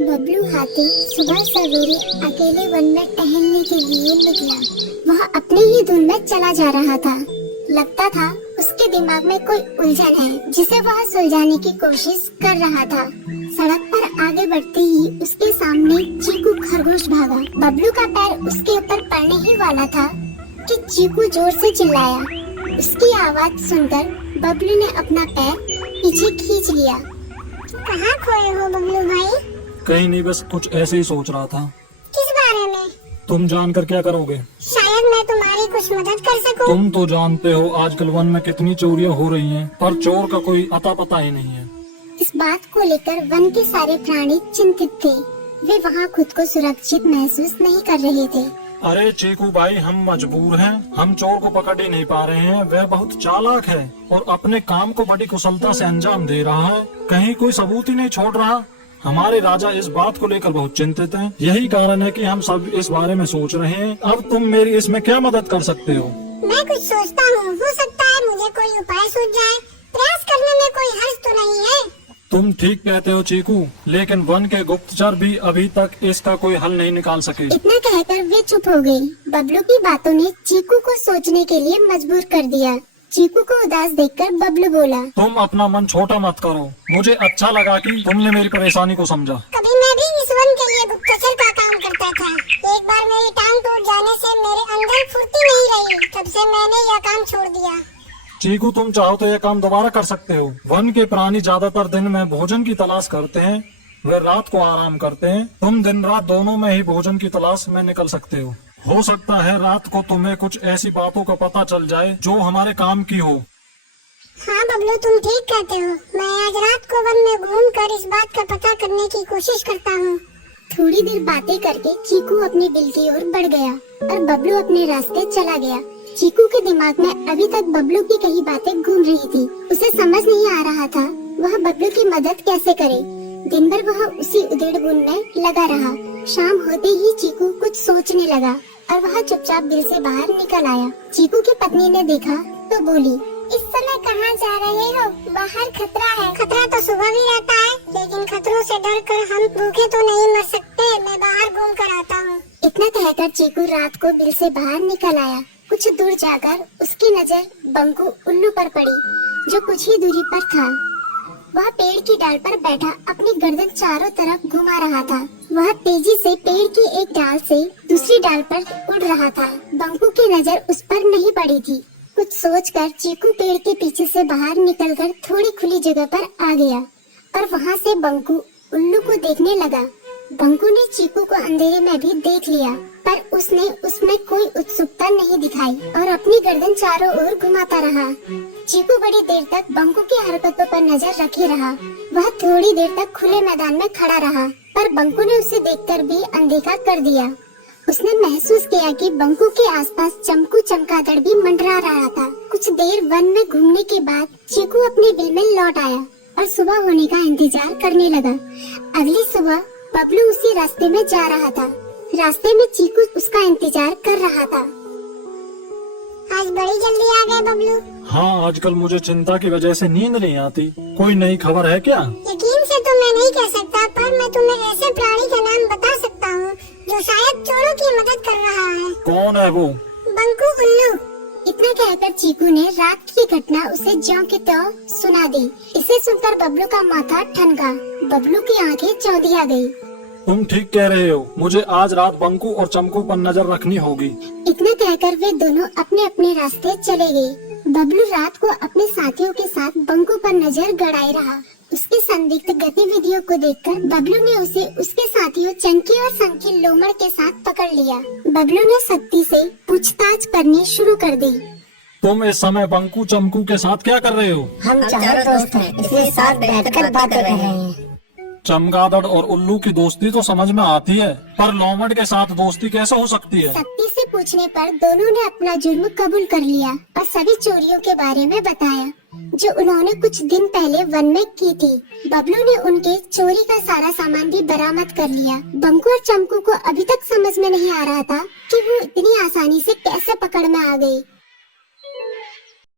बबलू हाथी सुबह सवेरे अकेले वन में टहलने के लिए निकला। वह अपने ही धुन में चला जा रहा था। लगता था उसके दिमाग में कोई उलझन है जिसे वह सुलझाने की कोशिश कर रहा था। सड़क पर आगे बढ़ते ही उसके सामने चीकू खरगोश भागा। बबलू का पैर उसके ऊपर पड़ने ही वाला था कि चीकू जोर से चिल्लाया। उसकी आवाज सुनकर बबलू ने अपना पैर पीछे खींच लिया। कहाँ खोए हो बबलू भाई? कहीं नहीं, बस कुछ ऐसे ही सोच रहा था। किस बारे में? तुम जानकर क्या करोगे? शायद मैं तुम्हारी कुछ मदद कर सकूं। तुम तो जानते हो आजकल वन में कितनी चोरियां हो रही हैं, पर चोर का कोई अता पता ही नहीं है। इस बात को लेकर वन के सारे प्राणी चिंतित थे। वे वहाँ खुद को सुरक्षित महसूस नहीं कर रहे थे। अरे चीकू भाई, हम मजबूर हैं। हम चोर को पकड़ ही नहीं पा रहे हैं। वह बहुत चालाक है और अपने काम को बड़ी कुशलता से अंजाम दे रहा है। कहीं कोई सबूत ही नहीं छोड़ रहा। हमारे राजा इस बात को लेकर बहुत चिंतित हैं। यही कारण है कि हम सब इस बारे में सोच रहे हैं। अब तुम मेरी इसमें क्या मदद कर सकते हो? मैं कुछ सोचता हूँ, हो सकता है मुझे कोई उपाय सूझ जाए। प्रयास करने में कोई हर्ज तो नहीं है। तुम ठीक कहते हो चीकू, लेकिन वन के गुप्तचर भी अभी तक इसका कोई हल नहीं निकाल सके। इतना कहकर वे चुप हो गए। बबलू की बातों ने चीकू को सोचने के लिए मजबूर कर दिया। चीकू को उदास देखकर बबलू बोला, तुम अपना मन छोटा मत करो। मुझे अच्छा लगा कि तुमने मेरी परेशानी को समझा। कभी मैं भी इस वन के लिए गुप्तचर का काम करता था। एक बार मेरी टांग टूट जाने से मेरे अंदर फुर्ती नहीं रही। तब से मैंने यह काम छोड़ दिया। चीकू, तुम चाहो तो यह काम दोबारा कर सकते हो। वन के प्राणी ज्यादातर दिन में भोजन की तलाश करते हैं, वे रात को आराम करते हैं। तुम दिन रात दोनों में ही भोजन की तलाश में निकल सकते हो सकता है रात को तुम्हें कुछ ऐसी बातों का पता चल जाए जो हमारे काम की हो। हाँ बबलू, तुम ठीक कहते हो। मैं आज रात को वन में घूमकर इस बात का पता करने की कोशिश करता हूँ। थोड़ी देर बातें करके चीकू अपने बिल की ओर बढ़ गया और बबलू अपने रास्ते चला गया। चीकू के दिमाग में अभी तक बबलू की कई बातें घूम रही थी। उसे समझ नहीं आ रहा था वह बबलू की मदद कैसे करे। दिन भर वह उसी उधेड़-बुन में लगा रहा। शाम होते ही चीकू कुछ सोचने लगा और वह चुपचाप बिल से बाहर निकल आया। चीकू की पत्नी ने देखा तो बोली, इस समय कहाँ जा रहे हो? बाहर खतरा है। खतरा तो सुबह भी रहता है, लेकिन खतरों से डरकर हम भूखे तो नहीं मर सकते। मैं बाहर घूम कर आता हूँ। इतना कहकर चीकू रात को बिल से बाहर निकल आया। कुछ दूर जाकर उसकी नजर बंकू उल्लू पर पड़ी, जो कुछ ही दूरी पर था। वह पेड़ की डाल पर बैठा अपनी गर्दन चारों तरफ घुमा रहा था। वह तेजी से पेड़ की एक डाल से दूसरी डाल पर उड़ रहा था। बंकू की नजर उस पर नहीं पड़ी थी। कुछ सोचकर चीकू पेड़ के पीछे से बाहर निकलकर थोड़ी खुली जगह पर आ गया और वहाँ से बंकू उल्लू को देखने लगा। बंकू ने चीकू को अंधेरे में भी देख लिया, पर उसने उसमें कोई उत्सुकता नहीं दिखाई और अपनी गर्दन चारों ओर घुमाता रहा। चीकू बड़ी देर तक बंकू की हरकतों पर नजर रखे रहा। वह थोड़ी देर तक खुले मैदान में खड़ा रहा, पर बंकू ने उसे देखकर भी अनदेखा कर दिया। उसने महसूस किया कि बंकू के आसपास चमकू चमगादड़ भी मंडरा रहा था। कुछ देर वन में घूमने के बाद चीकू अपने बिल में लौट आया और सुबह होने का इंतजार करने लगा। अगली सुबह बबलू उसी रास्ते में जा रहा था। रास्ते में चीकू उसका इंतजार कर रहा था। आज बड़ी जल्दी आ गए बबलू। हाँ, आजकल मुझे चिंता की वजह से नींद नहीं आती। कोई नई खबर है क्या? यकीन से तो मैं नहीं कह सकता, पर मैं तुम्हें ऐसे प्राणी का नाम बता सकता हूँ जो शायद चोरों की मदद कर रहा है। कौन है वो? बंकू उल्लू। इतना कहकर चीकू ने रात की घटना उसे ज्यों की त्यों सुना दी। इसे सुनकर बबलू का माथा ठनका। बबलू की आंखें चौंधिया गई। तुम ठीक कह रहे हो। मुझे आज रात बंकू और चमकू पर नजर रखनी होगी। इतना कहकर वे दोनों अपने अपने रास्ते चले गए। बबलू रात को अपने साथियों के साथ बंकू पर नजर गड़ाए रहा। उसके संदिग्ध गतिविधियों को देखकर बबलू ने उसे उसके साथियों चंकी और संकी लोमड़ के साथ पकड़ लिया। बबलू ने सख्ती से पूछताछ करनी शुरू कर दी। तुम इस समय बंकू चमकू के साथ क्या कर रहे हो? हम चारों दोस्त हैं, इसलिए साथ बैठकर बात कर रहे हैं। चमगादड़ और उल्लू की दोस्ती तो समझ में आती है, पर लोमड़ के साथ दोस्ती कैसे हो सकती है? सख्ती से पूछने पर दोनों ने अपना जुर्म कबूल कर लिया और सभी चोरियों के बारे में बताया जो उन्होंने कुछ दिन पहले वन में की थी। बबलू ने उनके चोरी का सारा सामान भी बरामद कर लिया। बंकू और चमकू को अभी तक समझ में नहीं आ रहा था कि वो इतनी आसानी से कैसे पकड़ में आ गए।